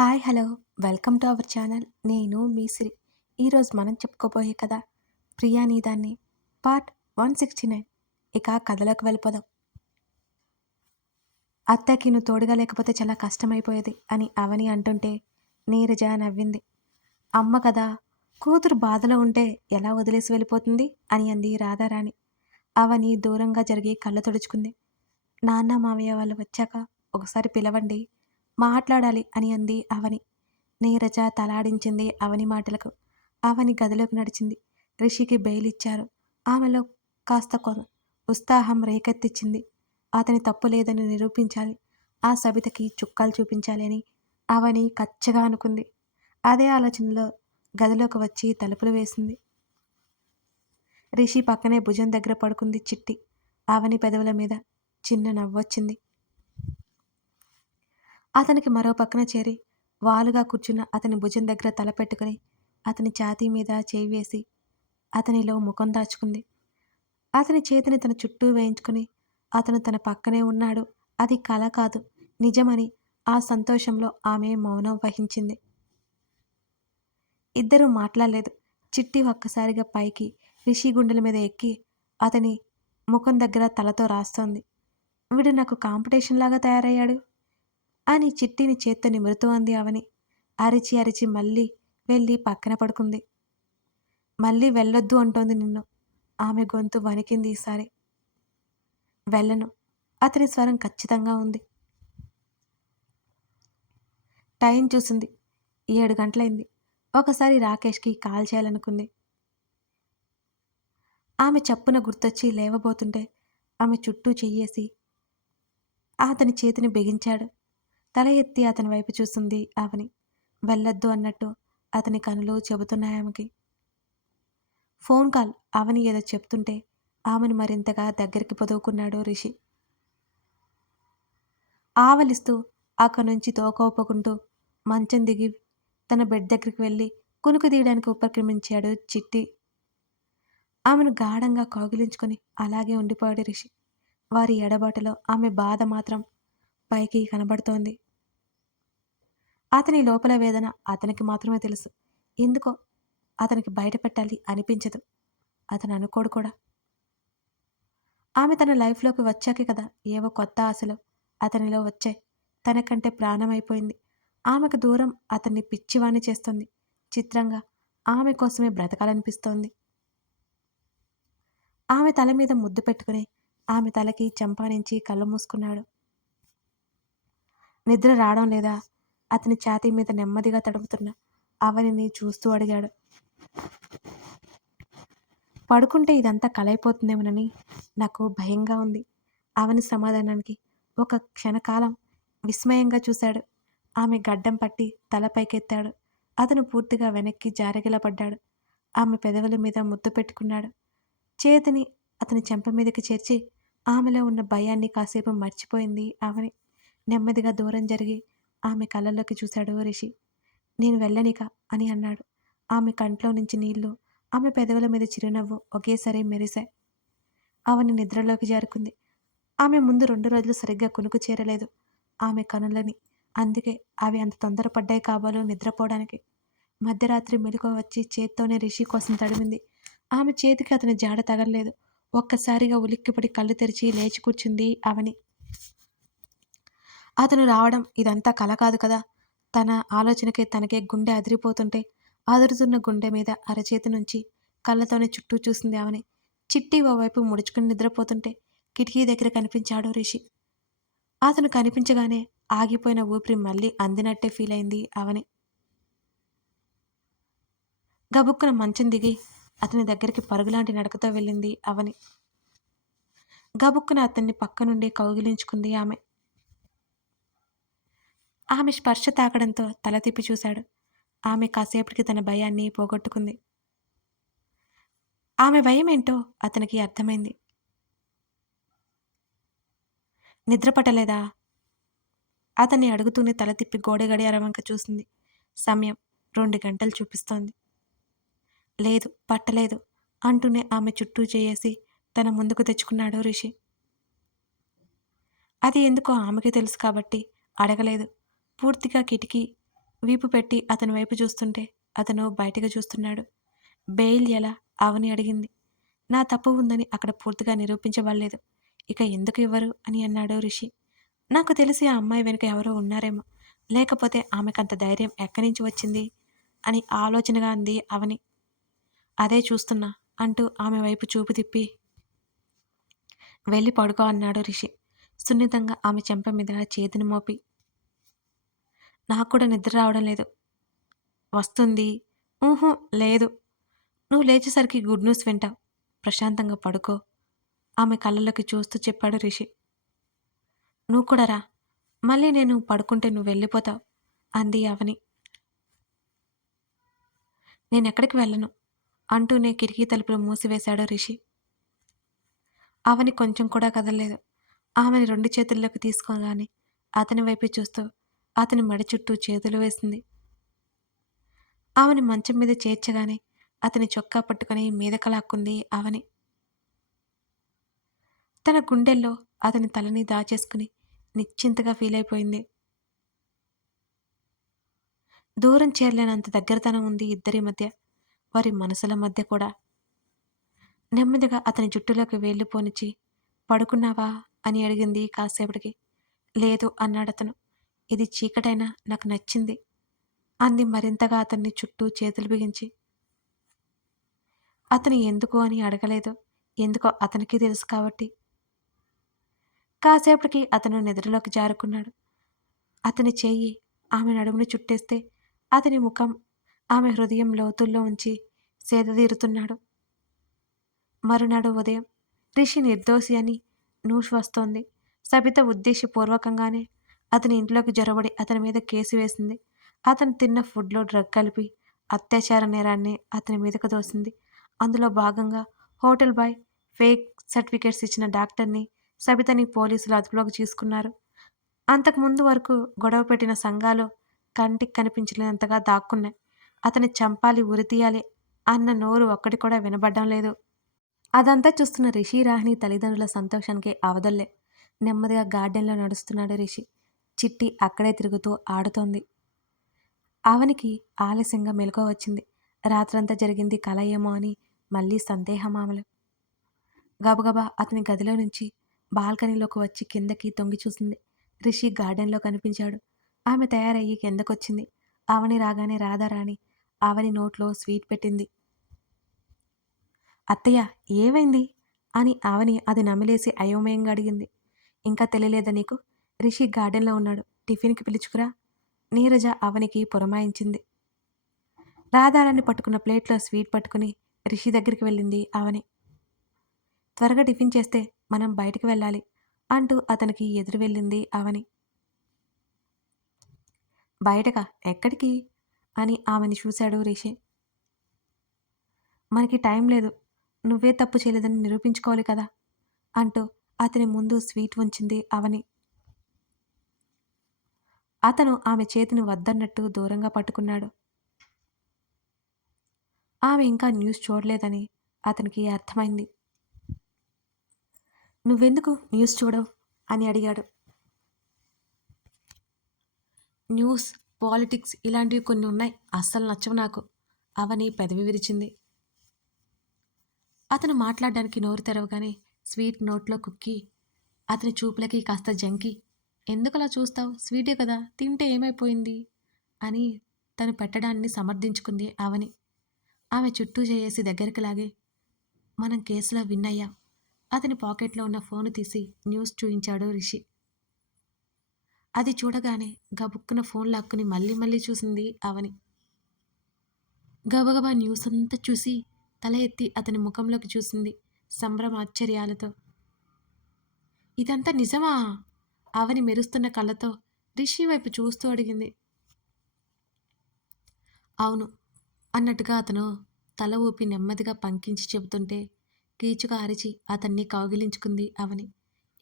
Hi hello welcome to our channel. నేను మీ సిరి. ఈరోజు మనం చెప్పుకోబోయే కథ ప్రియా నీదాన్ని పార్ట్ 169. ఇక కథలోకి వెళ్ళిపోదాం. అత్తకి నువ్వు తోడుగా లేకపోతే చాలా కష్టమైపోయేది అని అవని అంటుంటే నీరజ నవ్వింది. అమ్మ కదా, కూతురు బాధలో ఉంటే ఎలా వదిలేసి వెళ్ళిపోతుంది అని అంది రాధారాణి. అవని దూరంగా జరిగి కళ్ళ తుడుచుకుంది. నాన్న మామయ్య వాళ్ళు వచ్చాక ఒకసారి పిలవండి, మాట్లాడాలి అని అంది అవని. నీరజ తలాడించింది అవని మాటలకు. అవని గదిలోకి నడిచింది. రిషికి బెయిల్ ఇచ్చారు. ఆమెలో కాస్త ఉత్సాహం రేకెత్తిచ్చింది. అతని తప్పు లేదని నిరూపించాలి, ఆ సబితకి చుక్కాలు చూపించాలి అని అవని కచ్చగా అనుకుంది. అదే ఆలోచనలో గదిలోకి వచ్చి తలుపులు వేసింది. రిషి పక్కనే భుజం దగ్గర పడుకుంది చిట్టి. అవని పెదవుల మీద చిన్న నవ్వొచ్చింది. అతనికి మరో పక్కన చేరి వాలుగా కూర్చున్న అతని భుజం దగ్గర తల పెట్టుకుని అతని ఛాతీ మీద చేయి వేసి అతనిలో ముఖం దాచుకుంది. అతని చేతిని తన చుట్టూ వేయించుకుని అతను తన పక్కనే ఉన్నాడు, అది కల కాదు నిజమని ఆ సంతోషంలో ఆమె మౌనం వహించింది. ఇద్దరూ మాట్లాడలేదు. చిట్టి ఒక్కసారిగా పైకి రిషి గుండెల మీద ఎక్కి అతని ముఖం దగ్గర తలతో రాస్తోంది. వీడు నాకు కాంపిటీషన్ లాగా తయారయ్యాడు అని చిట్టిని చేత్తో నిమురుతూ అంది అవని. అరిచి అరిచి మళ్ళీ వెళ్ళి పక్కన పడుకుంది. మళ్ళీ వెళ్ళొద్దు అంటోంది నిన్ను. ఆమె గొంతు వణికింది ఈసారి. వెళ్ళను. అతని స్వరం ఖచ్చితంగా ఉంది. టైం చూసింది. 7 గంటలైంది. ఒకసారి రాకేష్కి కాల్ చేయాలనుకుంది. ఆమె చప్పున గుర్తొచ్చి లేవబోతుంటే ఆమె చుట్టూ చెయ్యేసి అతని చేతిని బిగించాడు. తల ఎత్తి అతని వైపు చూసింది అవని. వెళ్ళొద్దు అన్నట్టు అతని కనులు చెబుతున్నాయి ఆమెకి. Phone call. అవని ఏదో చెప్తుంటే ఆమెను మరింతగా దగ్గరికి పొదువుకున్నాడు రిషి. ఆవలిస్తూ అక్కడి నుంచి తోకౌపుకుంటూ మంచం దిగి తన బెడ్ దగ్గరికి వెళ్ళి కునుకు తీయడానికి ఉపక్రమించాడు చిట్టి. ఆమెను గాఢంగా కౌగిలించుకొని అలాగే ఉండిపోయాడు రిషి. వారి ఎడబాటులో ఆమె బాధ మాత్రం పైకి కనబడుతోంది. అతని లోపల వేదన అతనికి మాత్రమే తెలుసు. ఎందుకో అతనికి బయట పెట్టాలి అనిపించదు. అతను అనుకోడు కూడా. ఆమె తన లైఫ్లోకి వచ్చాకే కదా ఏవో కొత్త ఆశలు అతనిలో వచ్చాయి. తనకంటే ప్రాణం అయిపోయింది. ఆమెకు దూరం అతన్ని పిచ్చివాణ్ణి చేస్తుంది. చిత్రంగా ఆమె కోసమే బ్రతకాలనిపిస్తోంది. ఆమె తల మీద ముద్దు పెట్టుకుని ఆమె తలకి చంపానించి కళ్ళు మూసుకున్నాడు. నిద్ర రావడం లేదా? అతని ఛాతీ మీద నెమ్మదిగా తడుపుతున్న అవనిని చూస్తూ అడిగాడు. పడుకుంటే ఇదంతా కలైపోతుందేమోనని నాకు భయంగా ఉంది. అవని సమాధానానికి ఒక క్షణకాలం విస్మయంగా చూశాడు. ఆమె గడ్డం పట్టి తల పైకెత్తాడు. అతను పూర్తిగా వెనక్కి జారగిలపడ్డాడు. ఆమె పెదవుల మీద ముద్దు పెట్టుకున్నాడు. చేతిని అతని చెంప మీదకి చేర్చి ఆమెలో ఉన్న భయాన్ని కాసేపు మర్చిపోయింది అవని. నెమ్మదిగా దూరం జరిగి ఆమె కళ్ళల్లోకి చూశాడు రిషి. నేను వెళ్ళనిక అని అన్నాడు. ఆమె కంట్లో నుంచి నీళ్లు, ఆమె పెదవుల మీద చిరునవ్వు ఒకేసారి మెరిశాయి. అవని నిద్రలోకి జారుకుంది. ఆమె ముందు 2 రోజులు సరిగ్గా కునుకు చేరలేదు ఆమె కనులని. అందుకే అవి అంత తొందరపడ్డాయి కాబోలు నిద్రపోవడానికి. మధ్యరాత్రి మెలకువ వచ్చి చేత్తోనే రిషి కోసం తడిమింది. ఆమె చేతికి అతని జాడ తగలలేదు. ఒక్కసారిగా ఉలిక్కిపడి కళ్ళు తెరిచి లేచి కూర్చుంది అవని. అతను రావడం ఇదంతా కల కాదు కదా. తన ఆలోచనకే తనకే గుండె అదిరిపోతుంటే అదురుతున్న గుండె మీద అరచేతి నుంచి కళ్ళతోనే చుట్టూ చూసింది అవని. చిట్టి ఓవైపు ముడుచుకుని నిద్రపోతుంటే కిటికీ దగ్గర కనిపించాడు రిషి. అతను కనిపించగానే ఆగిపోయిన ఊపిరి మళ్ళీ అందినట్టే ఫీల్ అయింది అవని. గబుక్కున మంచం దిగి అతని దగ్గరికి పరుగులాంటి నడకతో వెళ్ళింది అవని. గబుక్కున అతన్ని పక్క నుండి కౌగిలించుకుంది ఆమె. ఆమె స్పర్శ తాకడంతో తల తిప్పి చూశాడు. ఆమె కాసేపటికి తన భయాన్ని పోగొట్టుకుంది. ఆమె భయమేంటో అతనికి అర్థమైంది. నిద్రపట్టలేదా? అతన్ని అడుగుతూనే తల తిప్పి గోడ గడియారం వంక చూసింది. సమయం 2 గంటలు చూపిస్తోంది. లేదు, పట్టలేదు అంటూనే ఆమె చుట్టూ చేయేసి తన ముందుకు తెచ్చుకున్నాడు రిషి. అది ఎందుకో ఆమెకి తెలుసు కాబట్టి అడగలేదు. పూర్తిగా కిటికీ వీపు పెట్టి అతని వైపు చూస్తుంటే అతను బయటకు చూస్తున్నాడు. బెయిల్ ఎలా? అవని అడిగింది. నా తప్పు ఉందని అక్కడ పూర్తిగా నిరూపించబడలేదు. ఇక ఎందుకు ఇవ్వరు అని అన్నాడు రిషి. నాకు తెలిసి ఆ అమ్మాయి వెనుక ఎవరో ఉన్నారేమో. లేకపోతే ఆమెకంత ధైర్యం ఎక్కడి నుంచి వచ్చింది అని ఆలోచనగా అంది అవని. అదే చూస్తున్నా అంటూ ఆమె వైపు చూపు తిప్పి వెళ్ళి పడుకో అన్నాడు రిషి. సున్నితంగా ఆమె చెంప మీద చేతిని మోపి. నాకు కూడా నిద్ర రావడం లేదు. వస్తుంది. ఊహు లేదు. నువ్వు లేచేసరికి గుడ్ న్యూస్ వింటావు. ప్రశాంతంగా పడుకో ఆమె కళ్ళలోకి చూస్తూ చెప్పాడు రిషి. నువ్వు కూడా రా. మళ్ళీ నేను పడుకుంటే నువ్వు వెళ్ళిపోతావు అంది అవని. నేనెక్కడికి వెళ్ళను అంటూనే కిటికీ తలుపులు మూసివేశాడు రిషి. అవని కొంచెం కూడా కదలలేదు. ఆమెని 2 చేతుల్లోకి తీసుకోగానే అతని వైపే చూస్తూ అతని మెడ చుట్టూ చేతులు వేసింది. ఆమెని మంచం మీద చేర్చగానే అతని చొక్కా పట్టుకుని మీదకు లాక్కుంది అవని. తన గుండెల్లో అతని తలని దాచేసుకుని నిశ్చింతగా ఫీలైపోయింది. దూరం చేరలేనంత దగ్గరతనం ఉంది ఇద్దరి మధ్య, వారి మనసుల మధ్య కూడా. నెమ్మదిగా అతని జుట్టులోకి వేళ్లు పోనిచ్చి పడుకున్నావా అని అడిగింది కాసేపటికి. లేదు అన్నాడతను. ఇది చీకటైనా నాకు నచ్చింది అంది మరింతగా అతన్ని చుట్టూ చేతులు బిగించి. అతను ఎందుకు అని అడగలేదు. ఎందుకో అతనికి తెలుసు కాబట్టి. కాసేపటికి అతను నిద్రలోకి జారుకున్నాడు. అతని చెయ్యి ఆమె నడుమును చుట్టేస్తే అతని ముఖం ఆమె హృదయం లోతుల్లో ఉంచి సేదతీరుతున్నాడు. మరునాడు ఉదయం రిషి నిర్దోషి అని న్యూస్ వస్తోంది. సబిత ఉద్దేశపూర్వకంగానే అతని ఇంట్లోకి జొరబడి అతని మీద కేసు వేసింది. అతను తిన్న ఫుడ్లో డ్రగ్ కలిపి అత్యాచార నేరాన్ని అతని మీదకు దోసింది. అందులో భాగంగా హోటల్ బాయ్, ఫేక్ సర్టిఫికేట్స్ ఇచ్చిన డాక్టర్ని, సబితని పోలీసులు అదుపులోకి తీసుకున్నారు. అంతకుముందు వరకు గొడవ పెట్టిన సంఘాలు కంటికి కనిపించలేనంతగా దాక్కున్నాయి. అతన్ని చంపాలి, ఉరితీయాలి అన్న నోరు ఒక్కటి కూడా వినబడ్డం లేదు. అదంతా చూస్తున్న రిషి రాహిణి తల్లిదండ్రుల సంతోషానికి అవధుల్లే. నెమ్మదిగా గార్డెన్లో నడుస్తున్నాడు రిషి. చిట్టి అక్కడే తిరుగుతూ ఆడుతోంది. అవనికి ఆలస్యంగా మెలకువ వచ్చింది. రాత్రంతా జరిగింది కల ఏమో అని మళ్ళీ సందేహమామలు. గబగబా అతని గదిలో నుంచి బాల్కనీలోకి వచ్చి కిందకి తొంగి చూసింది. రిషి గార్డెన్లో కనిపించాడు. ఆమె తయారయ్యి కిందకొచ్చింది. అవని రాగానే రాధారాణి అవని నోట్లో స్వీట్ పెట్టింది. అత్తయ్య ఏమైంది అని అవని అది నమిలేసి అయోమయంగా అడిగింది. ఇంకా తెలియలేదా నీకు? రిషి గార్డెన్లో ఉన్నాడు. టిఫిన్కి పిలుచుకురా నీరజ అవనికి పురమాయించింది. రాధారాణి పట్టుకున్న ప్లేట్లో స్వీట్ పట్టుకుని రిషి దగ్గరికి వెళ్ళింది అవని. త్వరగా టిఫిన్ చేస్తే మనం బయటికి వెళ్ళాలి అంటూ అతనికి ఎదురు వెళ్ళింది అవని. బయటకా? ఎక్కడికి అని ఆమెని చూశాడు రిషి. మనకి టైం లేదు. నువ్వే తప్పు చేయలేదని నిరూపించుకోవాలి కదా అంటూ అతని ముందు స్వీట్ ఉంచింది అవని. అతను ఆమె చేతిని వద్దన్నట్టు దూరంగా పట్టుకున్నాడు. ఆమె ఇంకా న్యూస్ చూడలేదని అతనికి అర్థమైంది. నువ్వెందుకు న్యూస్ చూడవు అని అడిగాడు. న్యూస్, పాలిటిక్స్ ఇలాంటివి కొన్ని ఉన్నాయి. అస్సలు నచ్చవు నాకు అవని పెదవి విరిచింది. అతను మాట్లాడడానికి నోరు తెరవగానే స్వీట్ నోట్లో కుక్కి అతని చూపులకి కాస్త జంకి, ఎందుకలా చూస్తావు? స్వీటే కదా, తింటే ఏమైపోయింది అని తను పెట్టడాన్ని సమర్థించుకుంది అవని. ఆమె చుట్టూ చేయేసి దగ్గరికి లాగి, మనం కేసులో విన్ అయ్యాం. అతని పాకెట్లో ఉన్న ఫోను తీసి న్యూస్ చూయించాడు రిషి. అది చూడగానే గబుక్కున ఫోన్ లాక్కుని మళ్ళీ మళ్ళీ చూసింది అవని. గబగబా న్యూస్ అంతా చూసి తల ఎత్తి అతని ముఖంలోకి చూసింది సంభ్రమాశ్చర్యాలతో. ఇదంతా నిజమా? అవని మెరుస్తున్న కళ్ళతో రిషి వైపు చూస్తూ అడిగింది. అవును అన్నట్టుగా అతను తల ఊపి నెమ్మదిగా పంకించి చెబుతుంటే కీచుగా అరిచి అతన్ని కౌగిలించుకుంది అవని.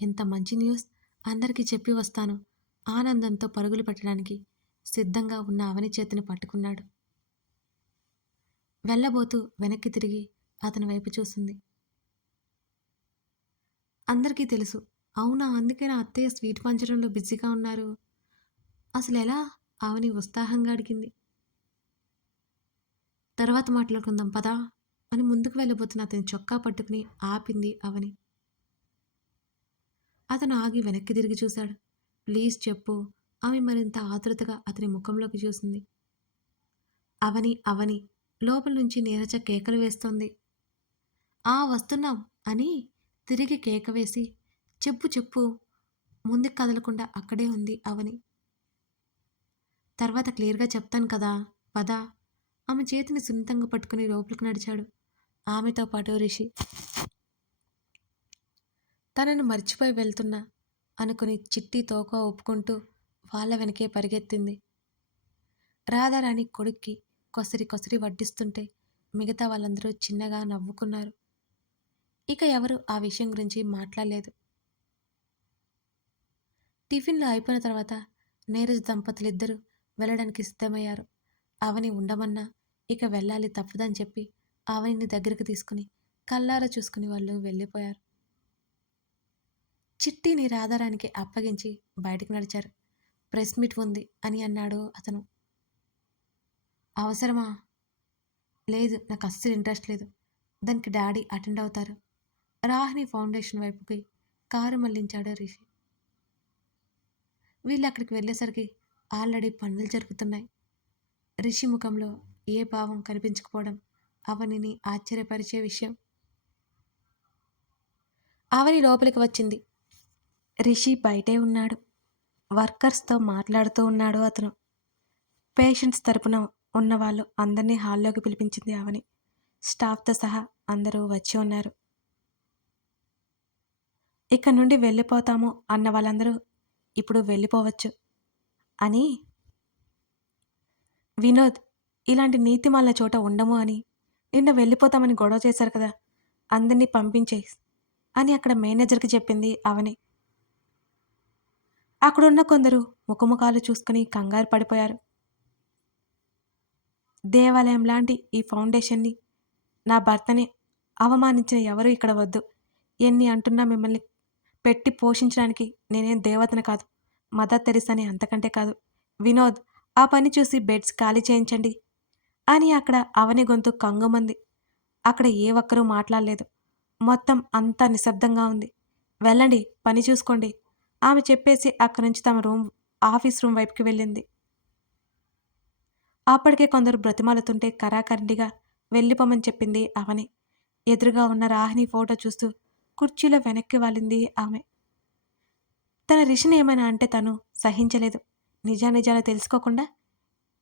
ఎంత మంచి న్యూస్! అందరికీ చెప్పి వస్తాను. ఆనందంతో పరుగులు పెట్టడానికి సిద్ధంగా ఉన్న అవని చేతిని పట్టుకున్నాడు. వెళ్ళబోతూ వెనక్కి తిరిగి అతని వైపు చూసింది. అందరికీ తెలుసు. అవునా, అందుకే నా అత్తయ్య స్వీట్ పంచడంలో బిజీగా ఉన్నారు. అసలు ఎలా అవని ఉత్సాహంగా అడిగింది. తర్వాత మాట్లాడుకుందాం పదా అని ముందుకు వెళ్ళబోతున్న అతని చొక్కా పట్టుకుని ఆపింది అవని. అతను ఆగి వెనక్కి తిరిగి చూశాడు. ప్లీజ్ చెప్పు. ఆమె మరింత ఆతృతగా అతని ముఖంలోకి చూసింది. అవని అవని లోపల నుంచి నీరజ కేకలు వేస్తోంది. ఆ వస్తున్నాం అని తిరిగి కేక వేసి చెప్పు చెప్పు ముందుకు కదలకుండా అక్కడే ఉంది అవని. తర్వాత క్లియర్‌గా చెప్తాను కదా! పద. ఆమె చేతిని సున్నితంగా పట్టుకుని లోపలికి నడిచాడు. ఆమెతో పాటు రిషి. తనను మర్చిపోయి వెళ్తున్నా అనుకుని చిట్టి తోక ఊపుకుంటూ వాళ్ళ వెనకే పరిగెత్తింది. రాధారాణి కొడుక్కి కొసరి కొసరి వడ్డిస్తుంటే మిగతా వాళ్ళందరూ చిన్నగా నవ్వుకున్నారు. ఇక ఎవరు ఆ విషయం గురించి మాట్లాడలేదు. టిఫిన్‌లు అయిపోయిన తర్వాత నీరజ్ దంపతులిద్దరూ వెళ్ళడానికి సిద్ధమయ్యారు. అవని ఉండమన్నా ఇక వెళ్ళాలి తప్పదని చెప్పి అవనిని దగ్గరికి తీసుకుని కళ్ళారా చూసుకుని వాళ్ళు వెళ్ళిపోయారు. చిట్టిని రాధారానికి అప్పగించి బయటకు నడిచారు. ప్రెస్ మీట్ ఉంది అని అన్నాడు అతను. అవసరమా? లేదు, నాకు అస్సలు ఇంట్రెస్ట్ లేదు. దానికి డాడీ అటెండ్ అవుతారు. రాహిణి ఫౌండేషన్ వైపుకి కారు మళ్లించాడు రిషి. వీళ్ళు అక్కడికి వెళ్ళేసరికి ఆల్రెడీ పనులు జరుగుతున్నాయి. రిషి ముఖంలో ఏ భావం కనిపించకపోవడం అవనిని ఆశ్చర్యపరిచే విషయం. అవని లోపలికి వచ్చింది. రిషి బయటే ఉన్నాడు. వర్కర్స్‌తో మాట్లాడుతూ ఉన్నాడు అతను. పేషెంట్స్ తరపున ఉన్నవాళ్ళు అందరినీ హాల్లోకి పిలిపించింది అవని. స్టాఫ్‌తో సహా అందరూ వచ్చి ఉన్నారు. ఇక్కడి నుండి వెళ్ళిపోతాము అన్న వాళ్ళందరూ ఇప్పుడు వెళ్ళిపోవచ్చు అని వినోద్ ఇలాంటి నీతిమాలిన చోట ఉండము అని నిన్న వెళ్ళిపోతామని గొడవ చేశారు కదా! అందరినీ పంపించేయి అని అక్కడ మేనేజర్‌కి చెప్పింది అవని. అక్కడున్న కొందరు ముఖముఖాలు చూసుకుని కంగారు పడిపోయారు. దేవాలయం లాంటి ఈ ఫౌండేషన్‌ని, నా భర్తని అవమానించిన ఎవరూ ఇక్కడ వద్దు. ఎన్ని అంటున్నా మిమ్మల్ని పెట్టి పోషించడానికి నేనేం దేవతని కాదు. మదర్ తెరిసాని అంతకంటే కాదు. వినోద్, ఆ పని చూసి బెడ్స్ ఖాళీ చేయించండి అని అక్కడ అవని గొంతు కంగుమంది. అక్కడ ఏ ఒక్కరూ మాట్లాడలేదు. మొత్తం అంతా నిశ్శబ్దంగా ఉంది. వెళ్ళండి, పని చూసుకోండి ఆమె చెప్పేసి అక్కడి నుంచి తమ ఆఫీస్ రూమ్ వైపుకి వెళ్ళింది. అప్పటికే కొందరు బ్రతిమాలుతుంటే కరాఖండిగా వెళ్ళిపోమని చెప్పింది అవని. ఎదురుగా ఉన్న రాహిణి ఫోటో చూస్తూ కుర్చీలో వెనక్కి వాలింది ఆమె. తన రిషిని ఏమైనా అంటే తను సహించలేదు. నిజానిజాలు తెలుసుకోకుండా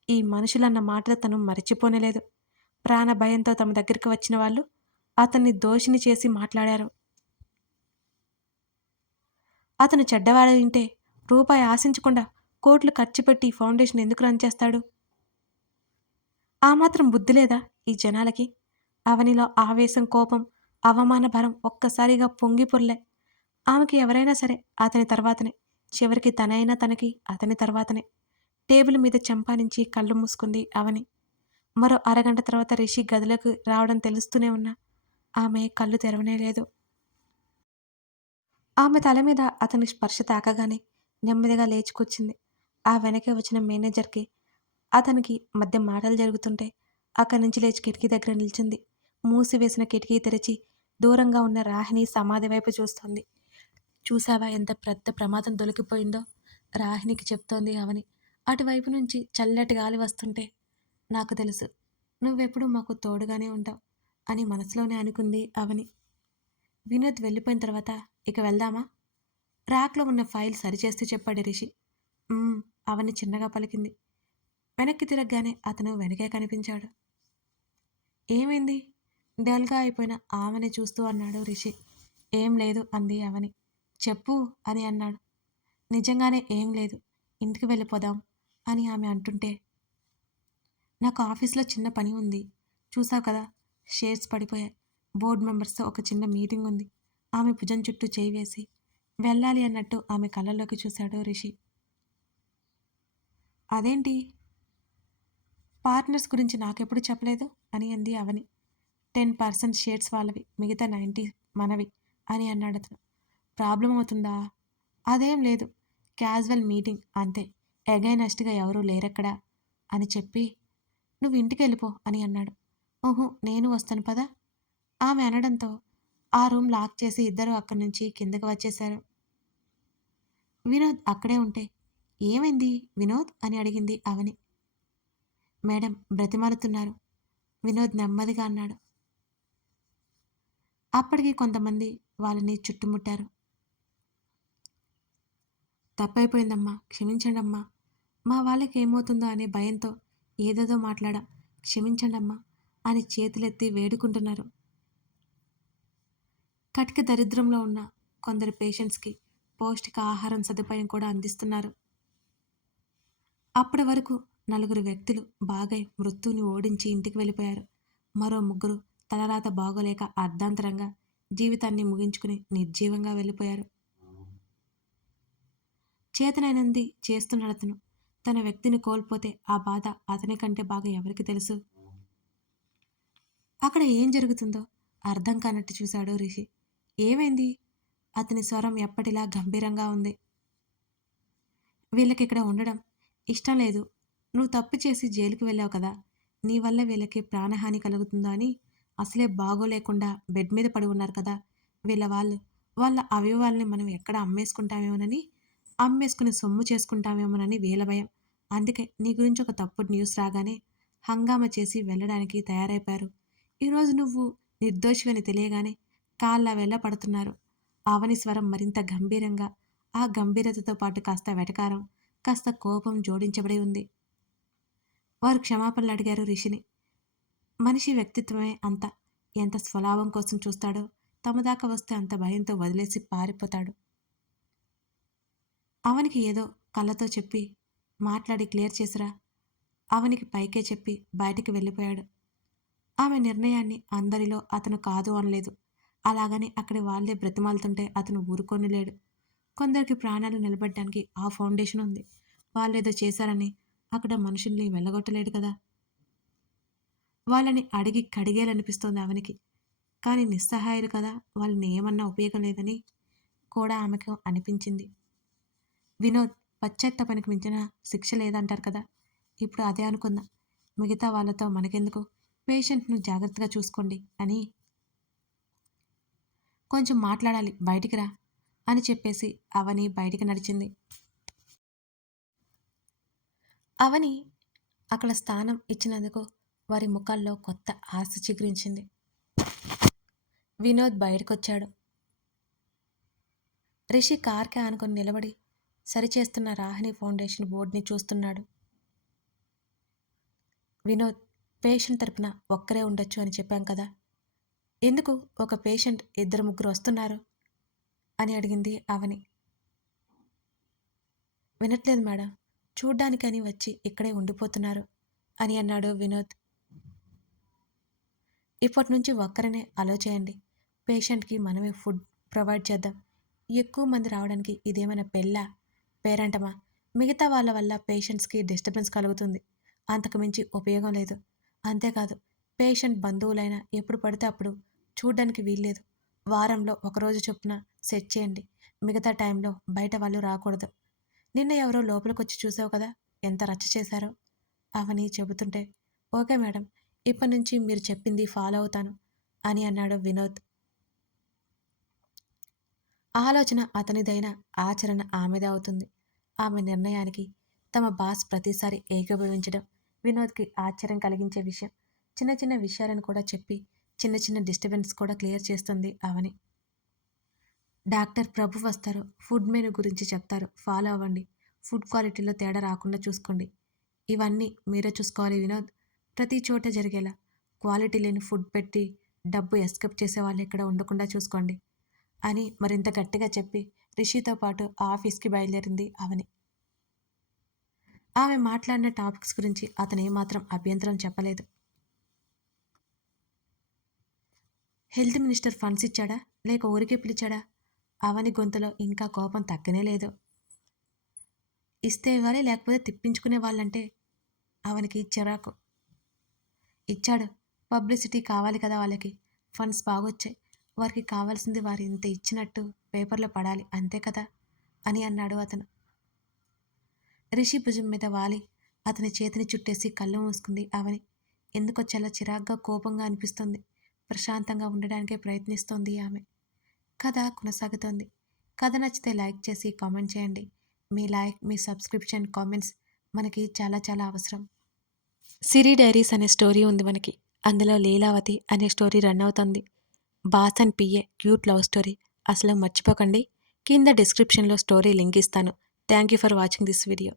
ఈ మనుషులన్న మాటలు తను మరిచిపోనేలేదు. ప్రాణ భయంతో తమ దగ్గరికి వచ్చిన వాళ్ళు అతన్ని దోషిని చేసి మాట్లాడారు. అతను చెడ్డవాడైంటే రూపాయి ఆశించకుండా కోట్లు ఖర్చు పెట్టి ఫౌండేషన్ ఎందుకు రన్ చేస్తాడు? ఆ మాత్రం బుద్ధి లేదా ఈ జనాలకి? అవనిలో ఆవేశం, కోపం, అవమాన భారం ఒక్కసారిగా పొంగి పొర్లే. ఆమెకి ఎవరైనా సరే అతని తర్వాతనే. చివరికి తనైనా తనకి అతని తర్వాతనే. టేబుల్ మీద చెంపానించి కళ్ళు మూసుకుంది అవని. మరో అరగంట తర్వాత రిషి గదిలోకి రావడం తెలుస్తూనే ఉన్నా ఆమె కళ్ళు తెరవనే లేదు. ఆమె తల మీద అతని స్పర్శ తాకగానే నెమ్మదిగా లేచి కూర్చుంది. ఆ వెనకే వచ్చిన మేనేజర్కి అతనికి మధ్య మాటలు జరుగుతుంటే అక్కడి నుంచి లేచి కిటికీ దగ్గర నిల్చుంది. మూసివేసిన కిటికీ తెరిచి దూరంగా ఉన్న రాహిణి సమాధి వైపు చూస్తోంది. చూసావా ఎంత పెద్ద ప్రమాదం దొరికిపోయిందో? రాహిణికి చెప్తోంది అవని. అటువైపు నుంచి చల్లటి గాలి వస్తుంటే నాకు తెలుసు నువ్వెప్పుడు మాకు తోడుగానే ఉంటావు అని మనసులోనే అనుకుంది అవని. వినోద్ వెళ్ళిపోయిన తర్వాత ఇక వెళ్దామా? ర్యాక్లో ఉన్న ఫైల్ సరిచేస్తూ చెప్పాడు రిషి. అవని చిన్నగా పలికింది. వెనక్కి తిరగగానే అతను వెనకే కనిపించాడు. ఏమైంది? డల్గా అయిపోయిన ఆమెని చూస్తూ అన్నాడు రిషి. ఏం లేదు అంది అవని. చెప్పు అని అన్నాడు. నిజంగానే ఏం లేదు, ఇంటికి వెళ్ళిపోదాం అని ఆమె అంటుంటే నాకు ఆఫీస్లో చిన్న పని ఉంది. చూసావు కదా, షేర్స్ పడిపోయాయి. బోర్డు మెంబర్స్తో ఒక చిన్న మీటింగ్ ఉంది. ఆమె భుజం చుట్టూ చేయి వేసి వెళ్ళాలి అన్నట్టు ఆమె కళ్ళల్లోకి చూశాడు రిషి. అదేంటి? పార్ట్నర్స్ గురించి నాకెప్పుడు చెప్పలేదు అని అంది అవని. 10% షేర్స్ వాళ్ళవి, మిగతా 90 మనవి అని అన్నాడు అతను. ప్రాబ్లం అవుతుందా? అదేం లేదు, క్యాజువల్ మీటింగ్ అంతే. ఎగైనెస్ట్‌గా ఎవరూ లేరెక్కడా అని చెప్పి, "నువ్వు ఇంటికెళ్ళిపో" అని అన్నాడు. "ఊహూ, నేను వస్తాను పద" ఆమె అనడంతో ఆ రూమ్ లాక్ చేసి ఇద్దరూ అక్కడి నుంచి కిందకి వచ్చేశారు. వినోద్ అక్కడే ఉంటే, "ఏమైంది వినోద్" అని అడిగింది అవని. "మేడం బ్రతిమాలుతున్నారు" వినోద్ నెమ్మదిగా అన్నాడు. అప్పటికి కొంతమంది వాళ్ళని చుట్టుముట్టారు. "తప్పైపోయిందమ్మా, క్షమించండమ్మా. మా వాళ్ళకేమవుతుందో అనే భయంతో ఏదేదో మాట్లాడాం. క్షమించండమ్మా" అని చేతులెత్తి వేడుకుంటున్నారు. కటిక దరిద్రంలో ఉన్న కొందరు పేషెంట్స్‌కి పౌష్టికాహారం సదుపాయం కూడా అందిస్తున్నారు. అప్పటి వరకు నలుగురు వ్యక్తులు బాగై మృత్యువుని ఓడించి ఇంటికి వెళ్ళిపోయారు. మరో ముగ్గురు తలరాత బాగోలేక అర్ధాంతరంగా జీవితాన్ని ముగించుకుని నిర్జీవంగా వెళ్ళిపోయారు. చేతనైనంది చేస్తున్నాడతను. తన వ్యక్తిని కోల్పోతే ఆ బాధ అతని కంటే బాగా ఎవరికి తెలుసు? అక్కడ ఏం జరుగుతుందో అర్థం కానట్టు చూశాడు రిషి. ఏమైంది? అతని స్వరం ఎప్పటిలా గంభీరంగా ఉంది. వీళ్ళకిక్కడ ఉండడం ఇష్టం లేదు. నువ్వు తప్పు చేసి జైలుకి వెళ్ళావు కదా! నీ వల్ల వీళ్ళకి ప్రాణహాని కలుగుతుందా అని అసలే బాగోలేకుండా బెడ్ మీద పడి ఉన్నారు కదా! వాళ్ళ అవయవాల్ని మనం ఎక్కడ అమ్మేసుకుంటామేమోనని, అమ్మేసుకుని సొమ్ము చేసుకుంటామేమోనని వీళ్ళ భయం. అందుకే నీ గురించి ఒక తప్పుడు న్యూస్ రాగానే హంగామా చేసి వెళ్ళడానికి తయారైపోయారు. ఈరోజు నువ్వు నిర్దోషివని తెలియగానే కాళ్ళ వేళ్ళ పడుతున్నారు. అవని స్వరం మరింత గంభీరంగా, ఆ గంభీరతతో పాటు కాస్త వెటకారం, కాస్త కోపం జోడించబడి ఉంది. వారు క్షమాపణలడిగారు రిషిని. మనిషి వ్యక్తిత్వమే అంత. ఎంత స్వలాభం కోసం చూస్తాడో, తమ దాకా వస్తే అంత భయంతో వదిలేసి పారిపోతాడు. అవనికి ఏదో కళ్ళతో చెప్పి, మాట్లాడి క్లియర్ చేసిరా. అవనికి పైకే చెప్పి బయటికి వెళ్ళిపోయాడు. ఆమె నిర్ణయాన్ని అందరిలో అతను కాదు అనలేదు. అలాగని అక్కడి వాళ్ళే బ్రతిమాలుతుంటే అతను ఊరుకోనిలేడు. కొందరికి ప్రాణాలు నిలబెట్టడానికి ఆ ఫౌండేషన్ ఉంది. వాళ్ళేదో చేశారని అక్కడ మనుషుల్ని వెళ్ళగొట్టలేడు కదా! వాళ్ళని అడిగి కడిగేయాలనిపిస్తోంది అవనికి. కానీ నిస్సహాయులు కదా! వాళ్ళని ఏమన్నా ఉపయోగం లేదని కూడా ఆమెకు అనిపించింది. వినోద్, పశ్చాత్తాపానికి మించిన శిక్ష లేదంటారు కదా! ఇప్పుడు అదే అనుకుందాం. మిగతా వాళ్ళతో మనకెందుకు? పేషెంట్‌ను జాగ్రత్తగా చూసుకోండి అని కొంచెం మాట్లాడాలి, బయటికి రా అని చెప్పేసి అవని బయటికి నడిచింది. అవని అక్కడ స్థానం ఇచ్చినందుకు వారి ముఖాల్లో కొత్త ఆశ చిగురించింది. వినోద్ బయటకొచ్చాడు. రిషి కార్‌కి ఆనుకొని నిలబడి సరిచేస్తున్న రాహిణి ఫౌండేషన్ బోర్డ్‌ని చూస్తున్నాడు. వినోద్, పేషెంట్ తరపున ఒక్కరే ఉండొచ్చు అని చెప్పాం కదా! ఎందుకు ఒక పేషెంట్ ఇద్దరు ముగ్గురు వస్తున్నారు అని అడిగింది అవని. వినట్లేదు మేడం, చూడ్డానికని వచ్చి ఇక్కడే ఉండిపోతున్నారు అని అన్నాడు వినోద్. ఇప్పటి నుంచి ఒక్కరినే అలో చేయండి. పేషెంట్‌కి మనమే ఫుడ్ ప్రొవైడ్ చేద్దాం. ఎక్కువ మంది రావడానికి ఇదేమైనా పెళ్ళా? పేరంటమా? మిగతా వాళ్ళ వల్ల పేషెంట్స్‌కి డిస్టర్బెన్స్ కలుగుతుంది. అంతకు మించి ఉపయోగం లేదు. అంతేకాదు, పేషెంట్ బంధువులైనా ఎప్పుడు పడితే అప్పుడు చూడ్డానికి వీల్లేదు. వారంలో ఒకరోజు చొప్పున సెట్ చేయండి. మిగతా టైంలో బయట వాళ్ళు రాకూడదు. నిన్న ఎవరో లోపలికొచ్చి చూసావు కదా! ఎంత రచ్చ చేశారో అవని చెబుతుంటే, ఓకే మేడం, ఇప్పటి నుంచి మీరు చెప్పింది ఫాలో అవుతాను అని అన్నాడు వినోద్. ఆలోచన అతనిదైన ఆచరణ ఆమెదే అవుతుంది. ఆమె నిర్ణయానికి తమ బాస్ ప్రతిసారి ఏకీభవించడం వినోద్కి ఆశ్చర్యం కలిగించే విషయం. చిన్న చిన్న విషయాలను కూడా చెప్పి చిన్న చిన్న డిస్టర్బెన్స్ కూడా క్లియర్ చేస్తుంది అవని. డాక్టర్ ప్రభు వస్తారు. ఫుడ్ మెనూ గురించి చెప్తారు. ఫాలో అవ్వండి. ఫుడ్ క్వాలిటీలో తేడా రాకుండా చూసుకోండి. ఇవన్నీ మీరే చూసుకోవాలి వినోద్. ప్రతి చోట జరిగేలా క్వాలిటీ లేని ఫుడ్ పెట్టి డబ్బు ఎస్కేప్ చేసేవాళ్ళు ఇక్కడ ఉండకుండా చూసుకోండి అని మరింత గట్టిగా చెప్పి రిషితో పాటు ఆఫీస్కి బయలుదేరింది అవని. ఆమె మాట్లాడిన టాపిక్స్ గురించి అతను ఏమాత్రం అభ్యంతరం చెప్పలేదు. హెల్త్ మినిస్టర్ ఫండ్స్ ఇచ్చాడా లేక ఊరికే పిలిచాడా? అవని గొంతులో ఇంకా కోపం తగ్గనే లేదు. ఇస్తే ఇవ్వాలి, లేకపోతే తిప్పించుకునే వాళ్ళంటే అవనికి చిరాకు. ఇచ్చాడు. పబ్లిసిటీ కావాలి కదా వాళ్ళకి. ఫండ్స్ బాగొచ్చాయి. వారికి కావాల్సింది వారు ఇంత ఇచ్చినట్టు పేపర్లో పడాలి అంతే కదా అని అన్నాడు అతను. రిషి భుజం మీద వాలి అతని చేతిని చుట్టేసి కళ్ళు మూసుకుంది అవని. ఎందుకో చాలా చిరాగ్గా కోపంగా అనిపిస్తుంది. ప్రశాంతంగా ఉండడానికే ప్రయత్నిస్తోంది ఆమె. కథ కొనసాగుతోంది. కథ నచ్చితే లైక్ చేసి కామెంట్ చేయండి. మీ లైక్, మీ సబ్స్క్రిప్షన్, కామెంట్స్ మనకి చాలా చాలా అవసరం. సిరి డైరీస్ అనే స్టోరీ ఉంది మనకి. అందులో లీలావతి అనే స్టోరీ రన్ అవుతుంది. Boss and PA cute love story. అసలు మర్చిపోకండి. కింద డిస్క్రిప్షన్లో స్టోరీ లింక్ ఇస్తాను. Thank you for watching this video.